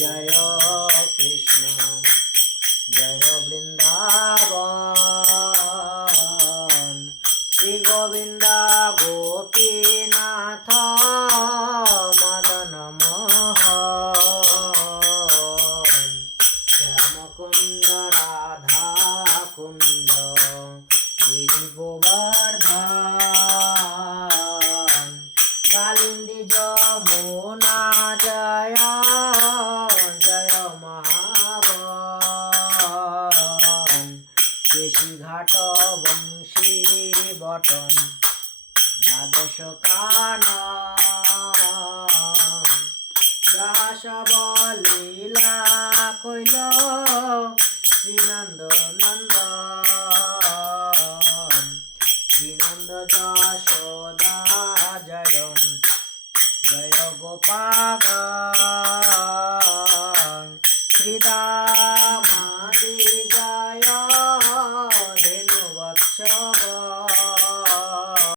জয় কৃষ্ণ জয় বৃন্দাবন শ্রী গোবিন্দ গোপীনাথ মদন মোহন শ্যামকুন্দ রাধা কুন্দ গিরি গোবর্ধন কালিন্দী যমুনা জয় জয় মহাবন Keshighat Banshi button দ্বাদশ কানন রাসব লীলা কইল শ্রীনন্দ নন্দন শ্রীনন্দ যশোদা জয় জয় গোপাগণ শ্রীদামাদি জয় ধেনুবৎস